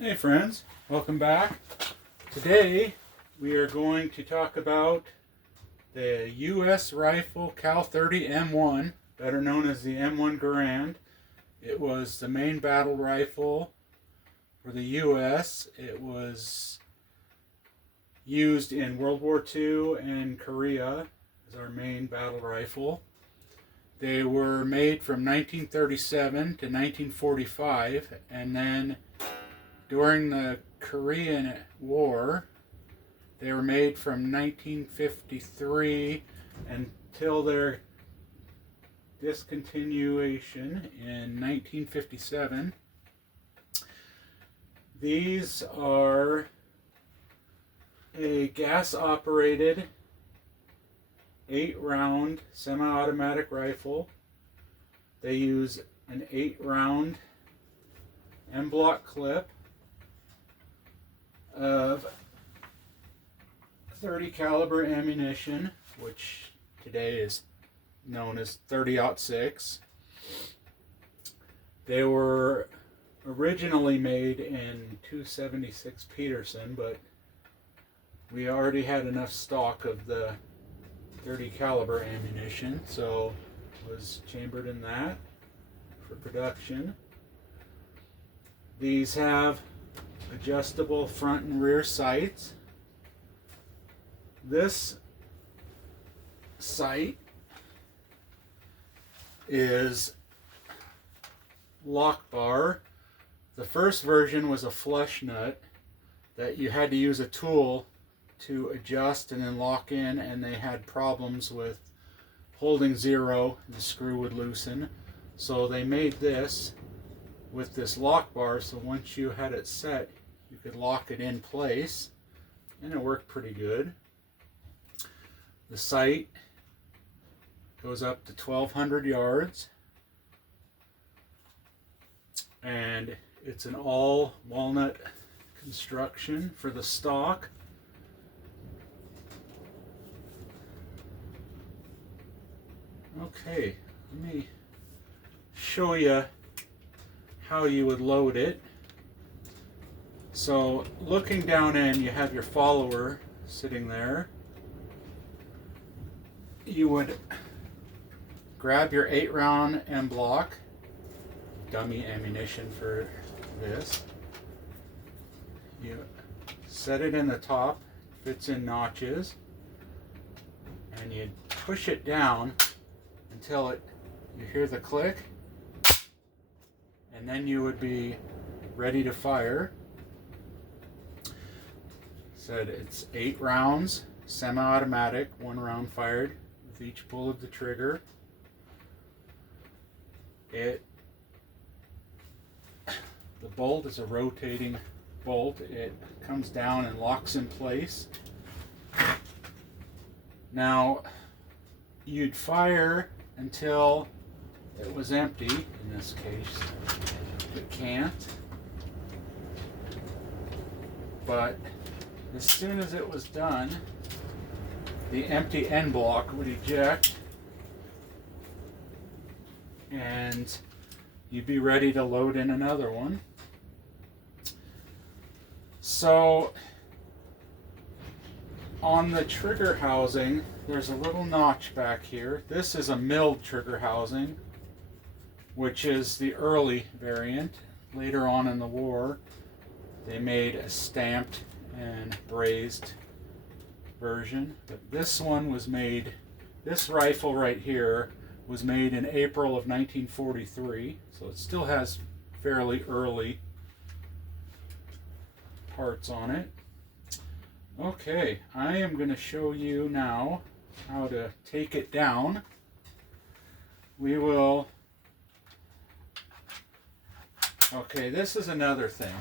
Hey friends, welcome back. Today we are going to talk about the U.S. Rifle Cal 30 M1, better known as the M1 Garand. It was the main battle rifle for the U.S. It was used in World War II and Korea as our main battle rifle. They were made from 1937 to 1945, and then during the Korean War, they were made from 1953 until their discontinuation in 1957. These are a gas-operated 8-round semi-automatic rifle. They use an 8-round M-block clip of 30 caliber ammunition, which today is known as 30-06. They were originally made in 276 Peterson, but we already had enough stock of the 30 caliber ammunition, so it was chambered in that for production. These have adjustable front and rear sights. This sight is lock bar. The first version was a flush nut that you had to use a tool to adjust and then lock in, and they had problems with holding zero. The screw would loosen, so they made this with this lock bar, so once you had it set you could lock it in place, and it worked pretty good. The sight goes up to 1,200 yards, and it's an all walnut construction for the stock. Okay, let me show you how you would load it. So looking down in, you have your follower sitting there. You would grab your 8-round M-block, dummy ammunition for this. You set it in the top, fits in notches, and you push it down until you hear the click, and then you would be ready to fire. Said it's 8 rounds, semi-automatic, 1 round fired with each pull of the trigger. The bolt is a rotating bolt. It comes down and locks in place. Now you'd fire until it was empty. In this case it can't, but as soon as it was done, the empty end block would eject and you'd be ready to load in another one. So on the trigger housing, there's a little notch back here. This is a milled trigger housing, which is the early variant. Later on in the war, they made a stamped and brazed version, but this one was made, this rifle right here was made in April of 1943, so it still has fairly early parts on it. Okay, I am going to show you now how to take it down. We will, okay, this is another thing.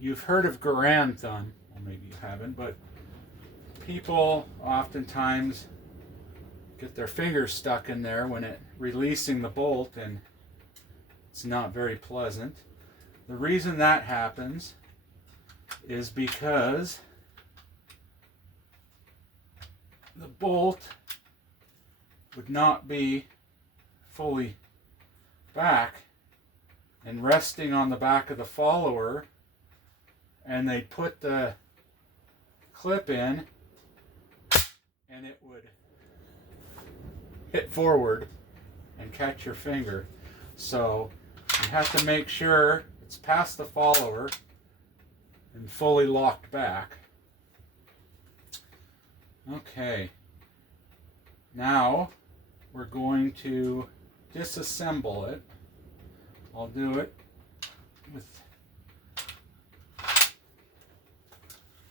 You've heard of Garand thumb. Well, maybe you haven't, but people oftentimes get their fingers stuck in there when releasing the bolt, and it's not very pleasant. The reason that happens is because the bolt would not be fully back and resting on the back of the follower, and they'd put the clip in and it would hit forward and catch your finger. So you have to make sure it's past the follower and fully locked back. Okay, now we're going to disassemble it. I'll do it with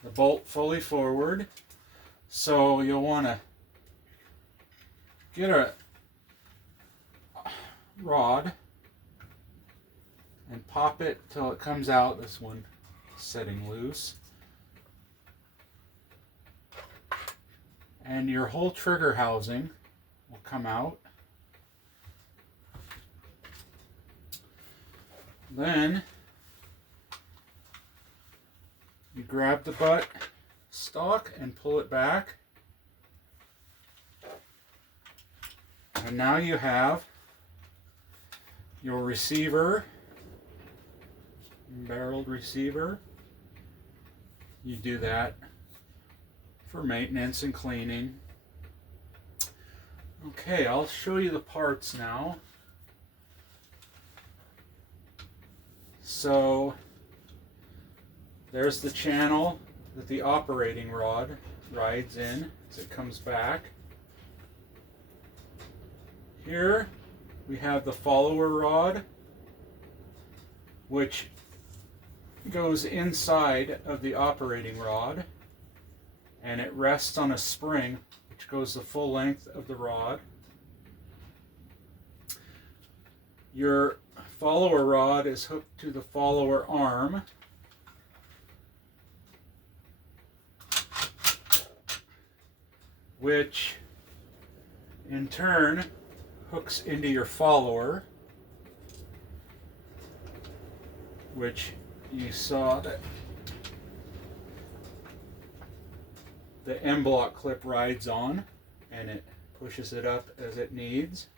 the bolt fully forward. So you'll want to get a rod and pop it till it comes out. This one is setting loose. And your whole trigger housing will come out. Then you grab the butt stock and pull it back. And now you have your receiver, barreled receiver. You do that for maintenance and cleaning. Okay, I'll show you the parts now. So there's the channel that the operating rod rides in as it comes back. Here we have the follower rod, which goes inside of the operating rod, and it rests on a spring which goes the full length of the rod. Your follower rod is hooked to the follower arm, which in turn hooks into your follower, which you saw that the M-block clip rides on, and it pushes it up as it needs.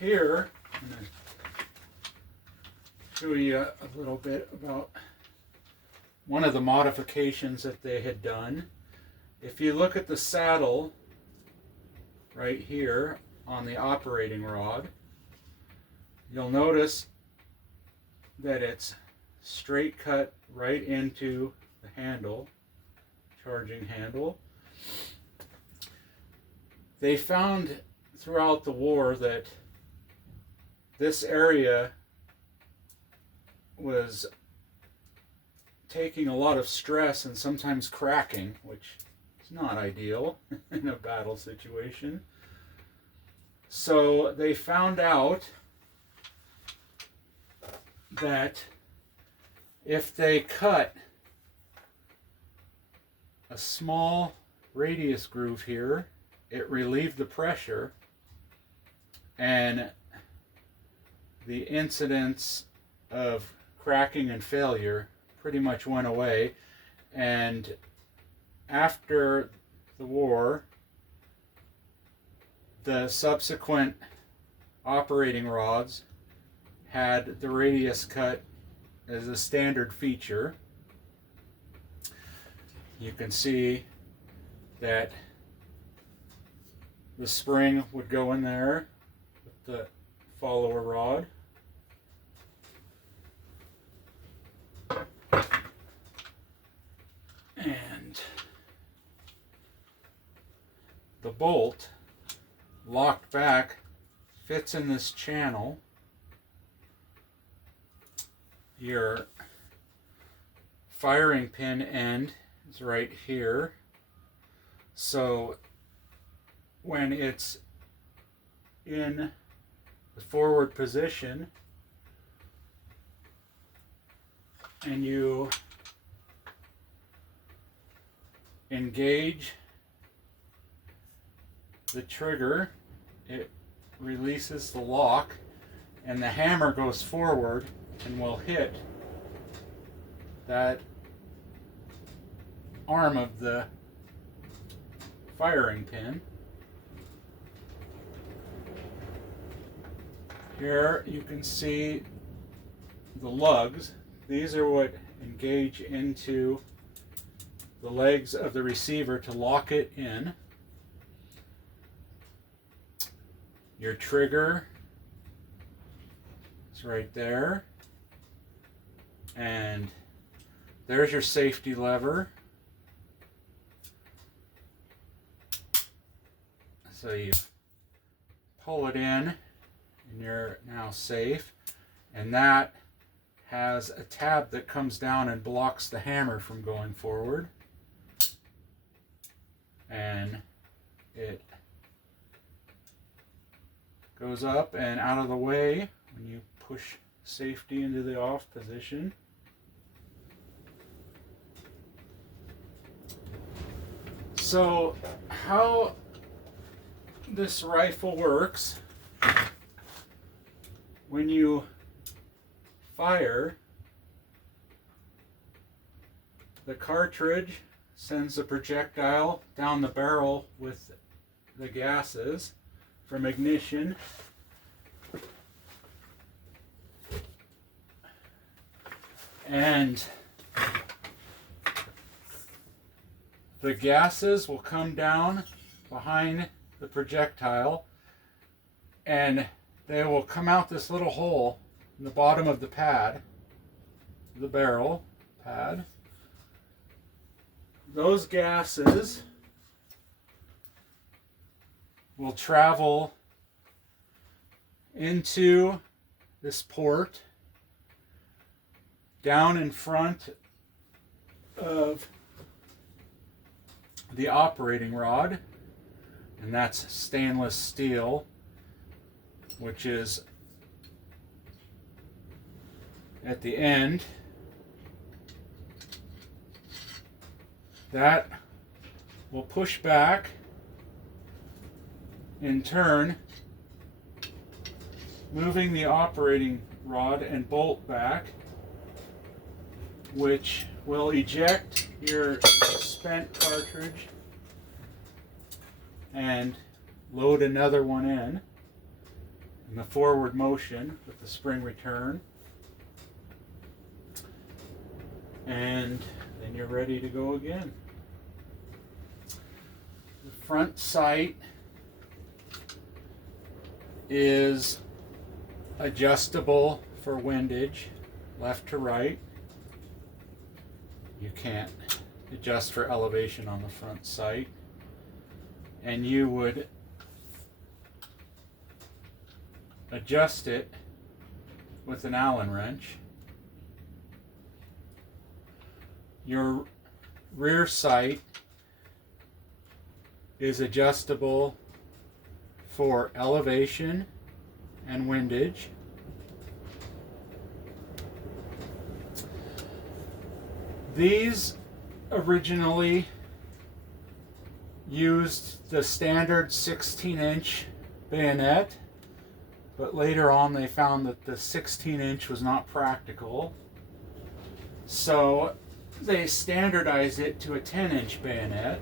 Here, I'm going to show you a little bit about one of the modifications that they had done. If you look at the saddle right here on the operating rod, you'll notice that it's straight cut right into the handle, charging handle. They found throughout the war that this area was taking a lot of stress and sometimes cracking, which is not ideal in a battle situation. So they found out that if they cut a small radius groove here, it relieved the pressure, and the incidence of cracking and failure pretty much went away. And after the war, the subsequent operating rods had the radius cut as a standard feature. You can see that the spring would go in there with the follower rod. And the bolt, locked back, fits in this channel. Your firing pin end is right here. So when it's in the forward position and you engage the trigger, it releases the lock and the hammer goes forward and will hit that arm of the firing pin. Here you can see the lugs. These are what engage into the legs of the receiver to lock it in. Your trigger is right there. And there's your safety lever. So you pull it in and you're now safe. And that has a tab that comes down and blocks the hammer from going forward. And it goes up and out of the way when you push safety into the off position. So how this rifle works, when you fire, the cartridge sends the projectile down the barrel with the gases from ignition. And the gases will come down behind the projectile and they will come out this little hole in the bottom of the pad, the barrel pad. Those gases will travel into this port down in front of the operating rod, and that's stainless steel, which is at the end. That will push back in turn, moving the operating rod and bolt back, which will eject your spent cartridge and load another one in the forward motion with the spring return. And then you're ready to go again. The front sight is adjustable for windage, left to right. You can't adjust for elevation on the front sight. And you would adjust it with an Allen wrench. Your rear sight is adjustable for elevation and windage. These originally used the standard 16-inch bayonet, but later on they found that the 16-inch was not practical. So they standardized it to a 10-inch bayonet.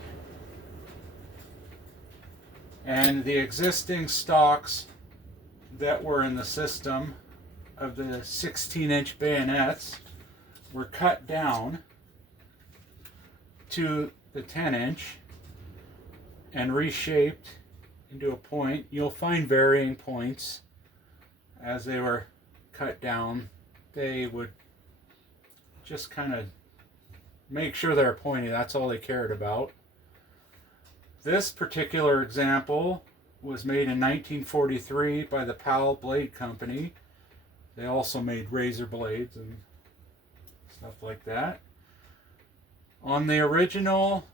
And the existing stocks that were in the system of the 16-inch bayonets were cut down to the 10-inch and reshaped into a point. You'll find varying points as they were cut down. They would just kind of make sure they're pointy. That's all they cared about. This particular example was made in 1943 by the Powell Blade Company. They also made razor blades and stuff like that. On the original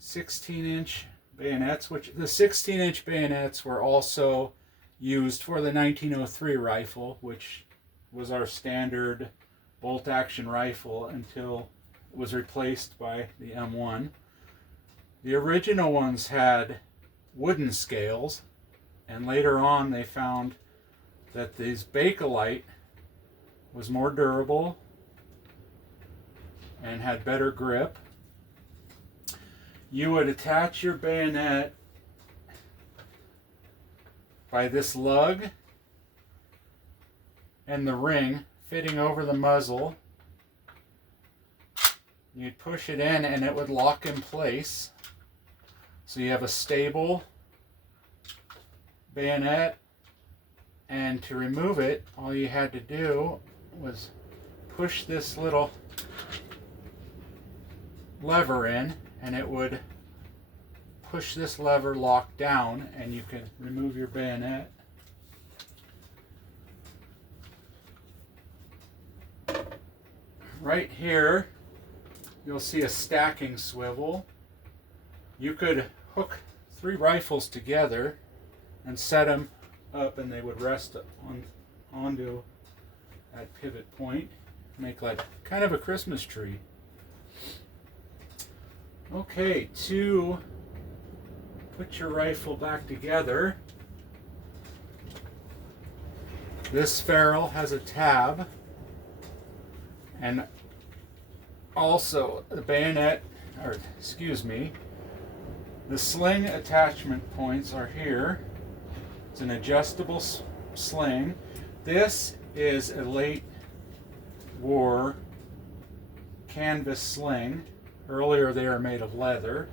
16-inch bayonets, which the 16-inch bayonets were also used for the 1903 rifle, which was our standard bolt-action rifle until it was replaced by the M1. The original ones had wooden scales, and later on they found that this Bakelite was more durable and had better grip. You would attach your bayonet by this lug and the ring fitting over the muzzle. You'd push it in and it would lock in place. So you have a stable bayonet, and to remove it, all you had to do was push this little lever in, and it would push this lever lock down, and you could remove your bayonet. Right here, you'll see a stacking swivel. You could hook 3 rifles together and set them up, and they would rest onto that pivot point. Make like kind of a Christmas tree. Okay, to put your rifle back together, this ferrule has a tab, and also the bayonet, or excuse me, the sling attachment points are here. It's an adjustable sling. This is a late war canvas sling. Earlier they were made of leather.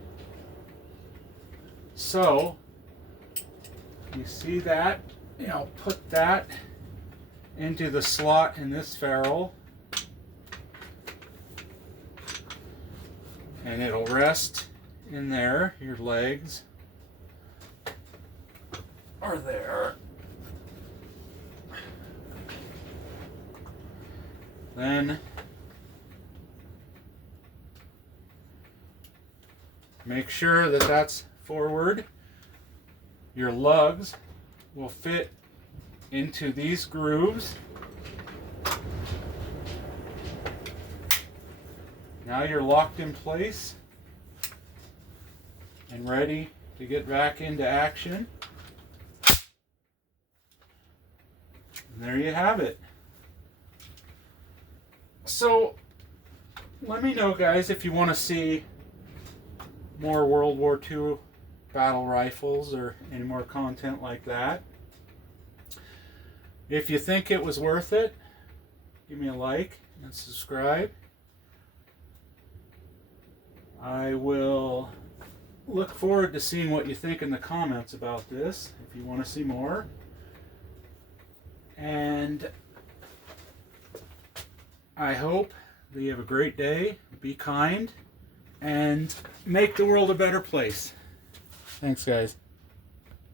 So, you see that? I'll put that into the slot in this ferrule, and it'll rest in there. Your legs are there. Then make sure that that's forward. Your lugs will fit into these grooves. Now you're locked in place and ready to get back into action. And there you have it. So let me know, guys, if you want to see more World War II battle rifles or any more content like that. If you think it was worth it, give me a like and subscribe. I will look forward to seeing what you think in the comments about this, if you want to see more. And I hope that you have a great day, be kind, and make the world a better place. Thanks, guys.